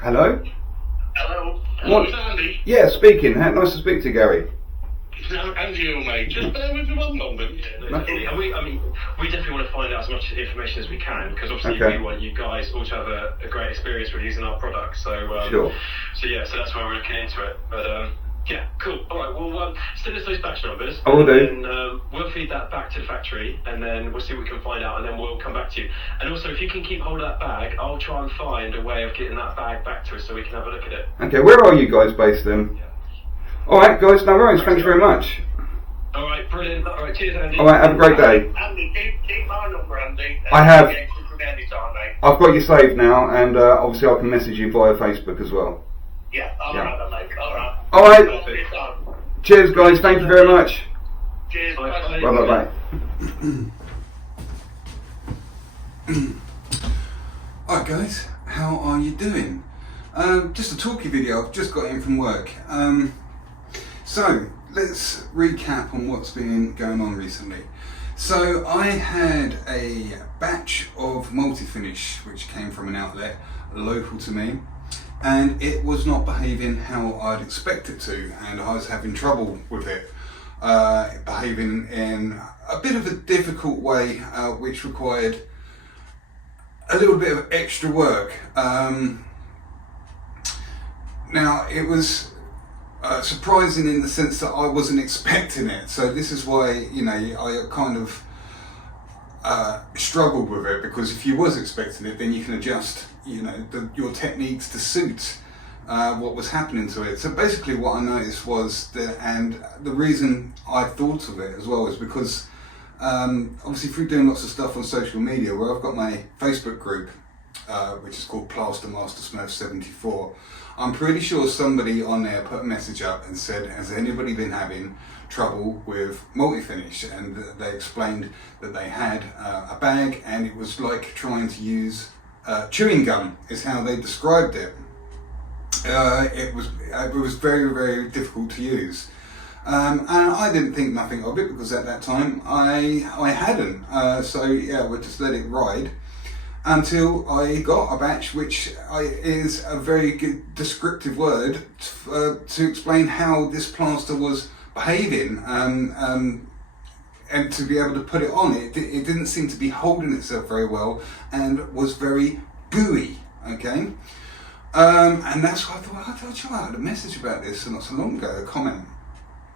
Hello? Hello? What? Is that Andy? Yeah, speaking. Nice to speak to you, Gary. And you, mate. Just bear with me one moment. We definitely want to find out as much information as we can, because obviously Okay. we want you guys all to have a great experience with using our product. So, Sure. So that's why we're looking into it. But yeah, cool. All right, well, send us those batch numbers. I will do. And we'll feed that back to the factory, and then we'll see what we can find out, and then we'll come back to you. And also, if you can keep hold of that bag, I'll try and find a way of getting that bag back to us so we can have a look at it. Okay, where are you guys based then? Yeah. Alright guys, no worries, thanks very much. All right, brilliant. All right, cheers, Andy. Alright, have a great day. Andy, keep my number, Andy. I have. Anytime, mate. I've got you saved now, and obviously I can message you via Facebook as well. Yeah, alright then, mate. Alright. Alright, cheers guys, thank you very much. Cheers. Bye. Bye. Alright guys, how are you doing? Just a talkie video, I've just got in from work. So let's recap on what's been going on recently. So I had a batch of multi-finish which came from an outlet local to me, and it was not behaving how I'd expect it to, and I was having trouble with it. Behaving in a bit of a difficult way, which required a little bit of extra work. Now it was surprising in the sense that I wasn't expecting it, so this is why, you know, I kind of struggled with it, because if you was expecting it, then you can adjust, you know, your techniques to suit what was happening to it. So basically what I noticed was that, and the reason I thought of it as well is because obviously through doing lots of stuff on social media, where I've got my Facebook group, which is called Plaster Master Smurf 74, I'm pretty sure somebody on there put a message up and said, has anybody been having trouble with multi-finish? And they explained that they had a bag, and it was like trying to use chewing gum is how they described it. It was very, very difficult to use. And I didn't think nothing of it, because at that time I hadn't. So yeah, we just let it ride until I got a batch, which is a very good descriptive word to explain how this plaster was behaving, and to be able to put it on. It didn't seem to be holding itself very well, and was very gooey. Okay. And that's why I thought I had a message about this not so long ago, a comment.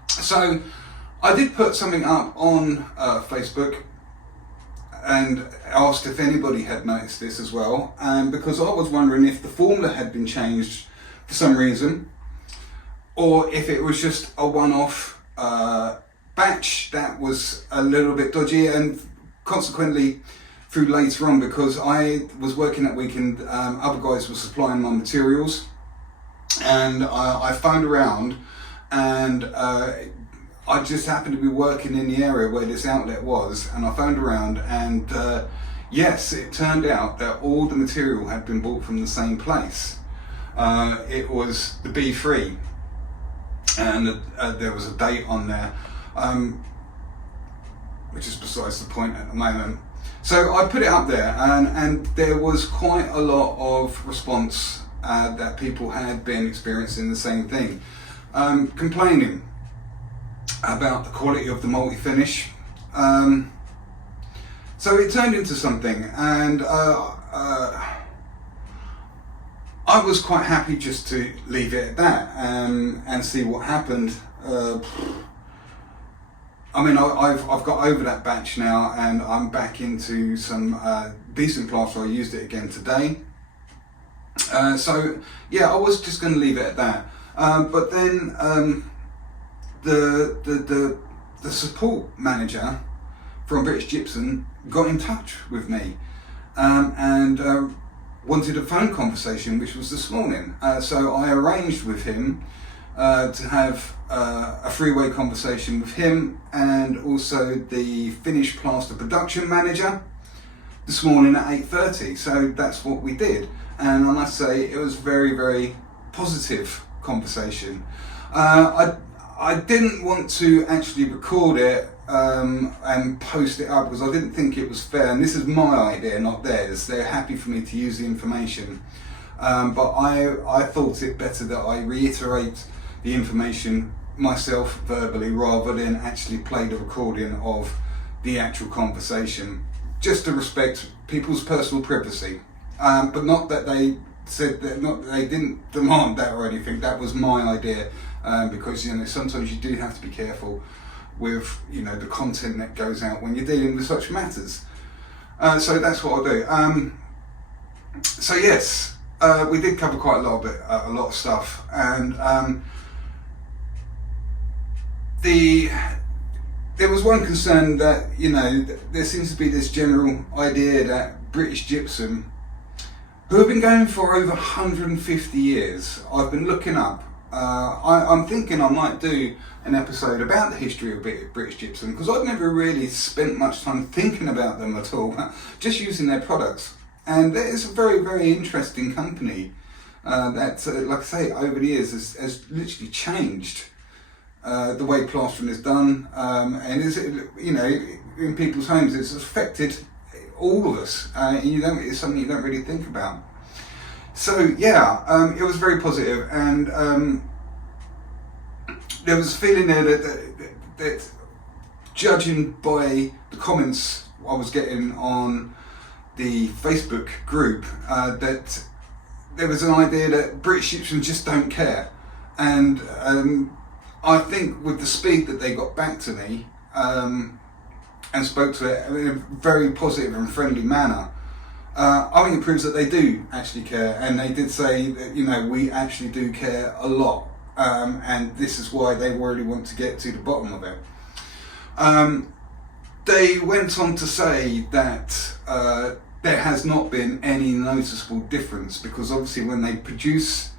So I did put something up on Facebook and asked if anybody had noticed this as well, and because I was wondering if the formula had been changed for some reason, or if it was just a one-off batch that was a little bit dodgy, and consequently through later on, because I was working that weekend, other guys were supplying my materials, and I phoned around, and I just happened to be working in the area where this outlet was, and I phoned around, and yes, it turned out that all the material had been bought from the same place. It was the B3, and there was a date on there, which is besides the point at the moment. So I put it up there, and there was quite a lot of response that people had been experiencing the same thing, complaining about the quality of the multi-finish. So it turned into something, and I was quite happy just to leave it at that, and see what happened. I mean, I've got over that batch now, and I'm back into some decent plaster. I used it again today. So yeah, I was just going to leave it at that. But then the support manager from British Gypsum got in touch with me, and wanted a phone conversation, which was this morning. So I arranged with him to have a three-way conversation with him, and also the finished plaster production manager this morning at 8:30. So that's what we did, and I must say it was very, very positive conversation. I didn't want to actually record it and post it up, because I didn't think it was fair, and this is my idea, not theirs. They're happy for me to use the information. but I thought it better that I reiterate the information myself verbally rather than actually play the recording of the actual conversation, just to respect people's personal privacy. But not that they said that, not that they didn't demand that or anything. That was my idea, because sometimes you do have to be careful with the content that goes out when you're dealing with such matters. So that's what I'll do. So yes, we did cover quite a lot of stuff, and there was one concern that there seems to be this general idea that British Gypsum, who have been going for over 150 years, I've been looking up. I'm thinking I might do an episode about the history of British Gypsum, because I've never really spent much time thinking about them at all, just using their products. And it's a very, very interesting company that, like I say, over the years has literally changed the way plastering is done, and in people's homes, it's affected all of us, and it's something you don't really think about. So yeah, it was very positive, and there was a feeling there that judging by the comments I was getting on the Facebook group, that there was an idea that British Gypsum just don't care, and I think with the speed that they got back to me and spoke to it in a very positive and friendly manner, I think it proves that they do actually care, and they did say that we actually do care a lot, and this is why they really want to get to the bottom of it. They went on to say that there has not been any noticeable difference, because obviously when they produce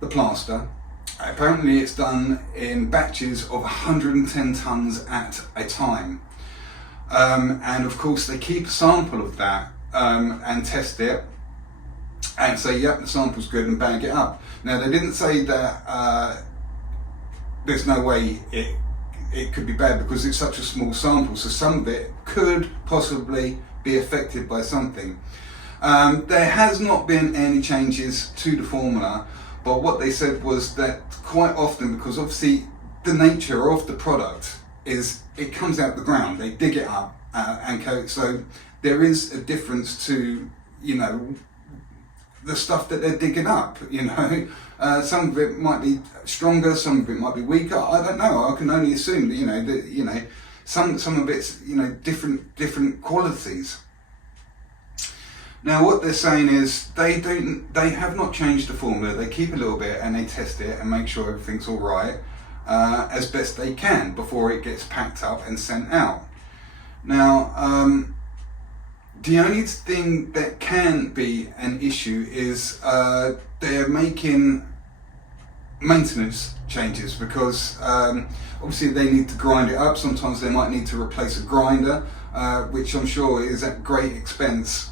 the plaster, apparently it's done in batches of 110 tons at a time, and of course they keep a sample of that and test it and say, yep, the sample's good, and bag it up. Now they didn't say that there's no way it could be bad, because it's such a small sample, so some of it could possibly be affected by something. There has not been any changes to the formula, but what they said was that quite often, because obviously the nature of the product is it comes out the ground, they dig it up and coat, so there is a difference to the stuff that they're digging up. Some of it might be stronger, some of it might be weaker. I don't know. I can only assume that some of it's different qualities. Now what they're saying is they have not changed the formula. They keep a little bit and they test it and make sure everything's all right as best they can before it gets packed up and sent out. Now the only thing that can be an issue is they're making maintenance changes, because obviously they need to grind it up. Sometimes they might need to replace a grinder, which I'm sure is at great expense.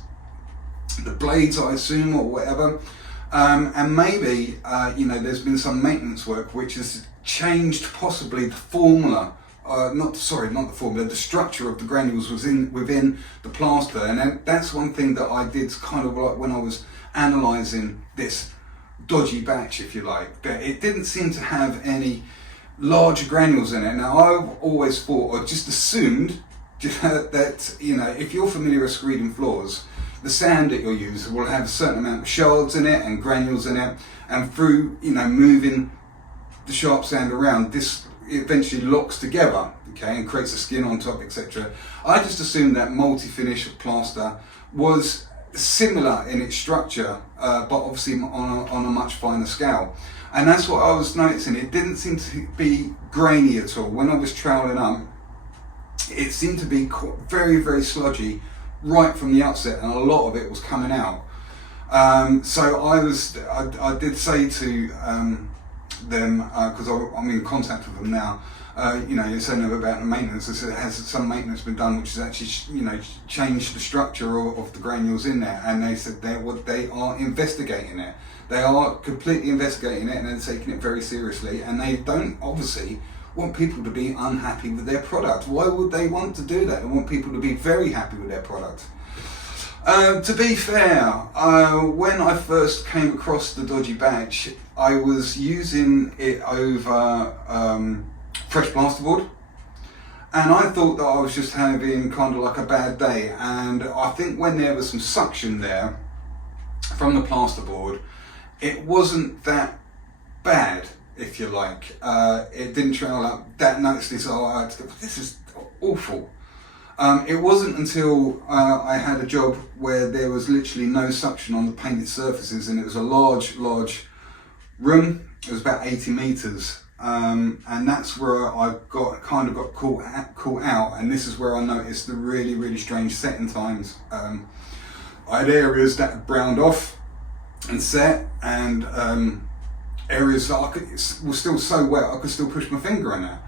The blades, I assume, or whatever, and maybe there's been some maintenance work which has changed possibly the formula. Not the formula, the structure of the granules was within the plaster, and that's one thing that I did kind of like when I was analysing this dodgy batch, if you like, that it didn't seem to have any larger granules in it. Now I've always thought, or just assumed, that if you're familiar with screeding floors, the sand that you'll use will have a certain amount of shards in it and granules in it, and through moving the sharp sand around, this eventually locks together, okay, and creates a skin on top, etc. I just assumed that multi-finish plaster was similar in its structure, but obviously on a much finer scale, and that's what I was noticing. It didn't seem to be grainy at all. When I was troweling up, it seemed to be very, very sludgy right from the outset, and a lot of it was coming out. So I did say to them, because I'm in contact with them now, you're saying about the maintenance. I said, has some maintenance been done which has actually changed the structure of the granules in there? And they said they are investigating it. They are completely investigating it, and they're taking it very seriously, and they don't obviously want people to be unhappy with their product. Why would they want to do that? They want people to be very happy with their product. To be fair, when I first came across the dodgy batch, I was using it over fresh plasterboard, and I thought that I was just having kind of like a bad day. And I think when there was some suction there from the plasterboard, it wasn't that bad, if you like. It didn't trail up that noticeably, so I had to go, this is awful. It wasn't until I had a job where there was literally no suction on the painted surfaces, and it was a large room. It was about 80 meters, and that's where I got caught out. And this is where I noticed the really strange setting times. I had areas that had browned off and set, and areas that were still so wet I could still push my finger in there.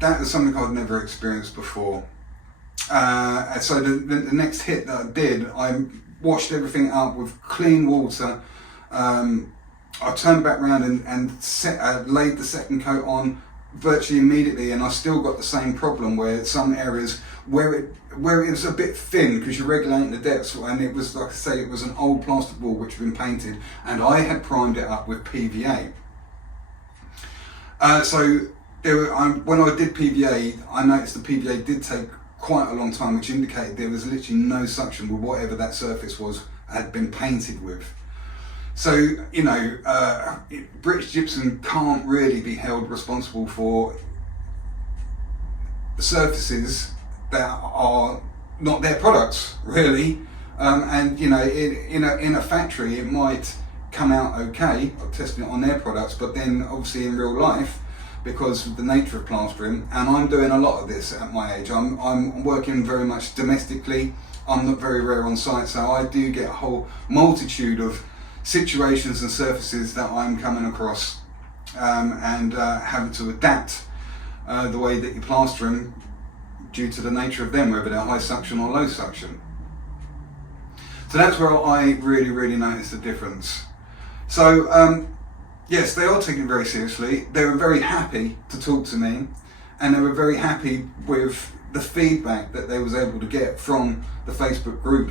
That is something I'd never experienced before. So the next hit that I did, I washed everything up with clean water. I turned back around and laid the second coat on virtually immediately, and I still got the same problem where some areas where it was a bit thin because you're regulating the depths, and it was, like I say, it was an old plasterboard which had been painted, and I had primed it up with PVA. When I did PVA, I noticed the PVA did take quite a long time, which indicated there was literally no suction with whatever that surface had been painted with. So, you know, British Gypsum can't really be held responsible for surfaces that are not their products, really. And you know, in a factory, it might come out okay, testing it on their products, but then obviously in real life, because of the nature of plastering, and I'm doing a lot of this at my age. I'm working very much domestically. I'm not very rare on site, so I do get a whole multitude of situations and surfaces that I'm coming across, and having to adapt the way that you plaster them due to the nature of them, whether they're high suction or low suction. So that's where I really noticed the difference. So yes, they are taking it very seriously. They were very happy to talk to me, and they were very happy with the feedback that they was able to get from the Facebook group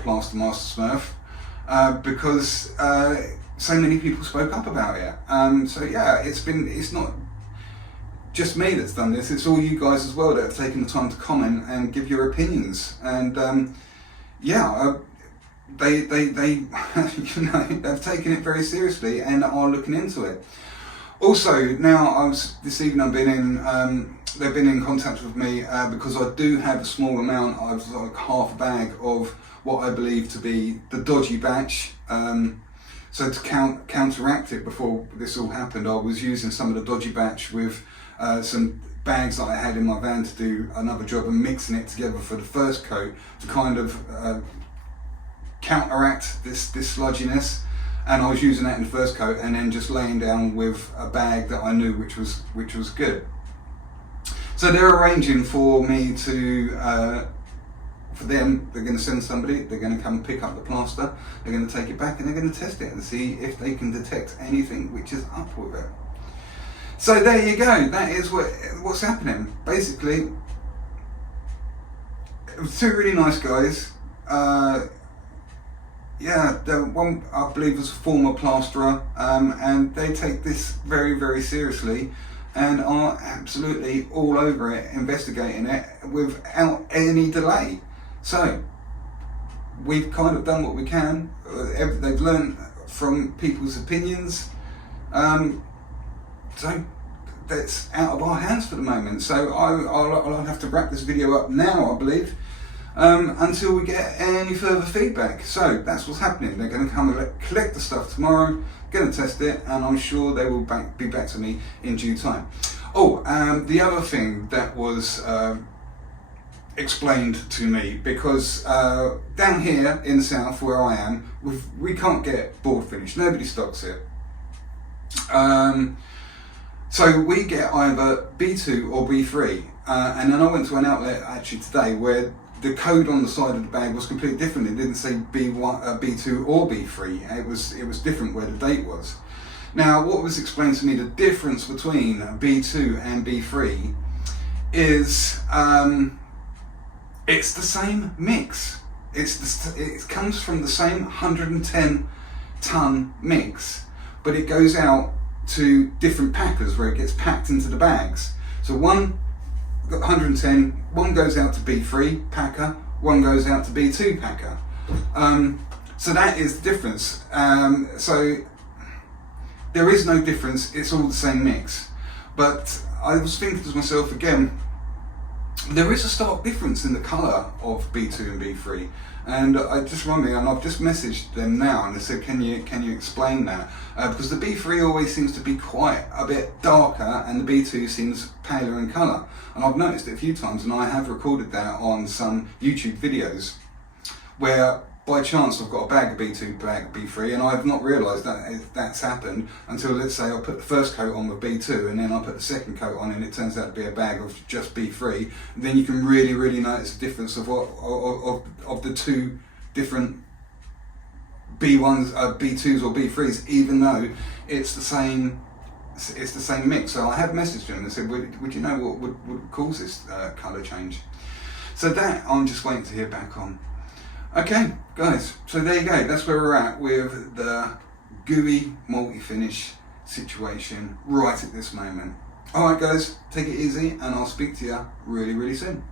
Plaster Master Smurf, because so many people spoke up about it. So yeah, it's not just me that's done this, it's all you guys as well that have taken the time to comment and give your opinions. And yeah, they you know, they've taken it very seriously and are looking into it. Also, now this evening I've been in, they've been in contact with me because I do have a small amount, I was like half a bag of what I believe to be the dodgy batch. So to counteract it before this all happened, I was using some of the dodgy batch with some bags that I had in my van to do another job, and mixing it together for the first coat to kind of counteract this sludginess. And I was using that in the first coat, and then just laying down with a bag that I knew which was good. So they're arranging for me to, for them, they're going to send somebody, they're going to come pick up the plaster, they're going to take it back, and they're going to test it and see if they can detect anything which is up with it. So there you go, that is what's happening. Basically, it was two really nice guys. Yeah, the one I believe was a former plasterer, and they take this very seriously and are absolutely all over it, investigating it without any delay. So we've kind of done what we can. They've learned from people's opinions. So that's out of our hands for the moment. So I'll have to wrap this video up now, I believe, until we get any further feedback. So that's what's happening. They're going to come and collect the stuff tomorrow, going to test it, and I'm sure they will be back to me in due time. Oh, the other thing that was explained to me, because down here in the south where I am, we can't get board finish. Nobody stocks it. So we get either B2 or B3, and then I went to an outlet actually today where the code on the side of the bag was completely different. It didn't say B1, B2 or B3. It was different where the date was. Now, what was explained to me, the difference between B2 and B3 is It's the same mix. It comes from the same 110 ton mix, but it goes out to different packers where it gets packed into the bags. So one got 110, one goes out to B3 packer, one goes out to B2 packer. So that is the difference. So there is no difference, it's all the same mix. But I was thinking to myself again, there is a stark difference in the colour of B2 and B3, and I just wondering, and I've just messaged them now and I said, can you explain that? Because the B3 always seems to be quite a bit darker and the B2 seems paler in colour, and I've noticed it a few times, and I have recorded that on some YouTube videos where by chance I've got a bag of B2, bag of B3, and I've not realised that that's happened until, let's say, I put the first coat on with B2 and then I put the second coat on and it turns out to be a bag of just B3. And then you can really notice the difference of of the two different B1s, B2s or B3s, even though it's the same mix. So I have messaged them and said, would you know what would cause this colour change? So that I'm just waiting to hear back on. Okay, guys, so there you go. That's where we're at with the gooey multi-finish situation right at this moment. Alright guys, take it easy and I'll speak to you really soon.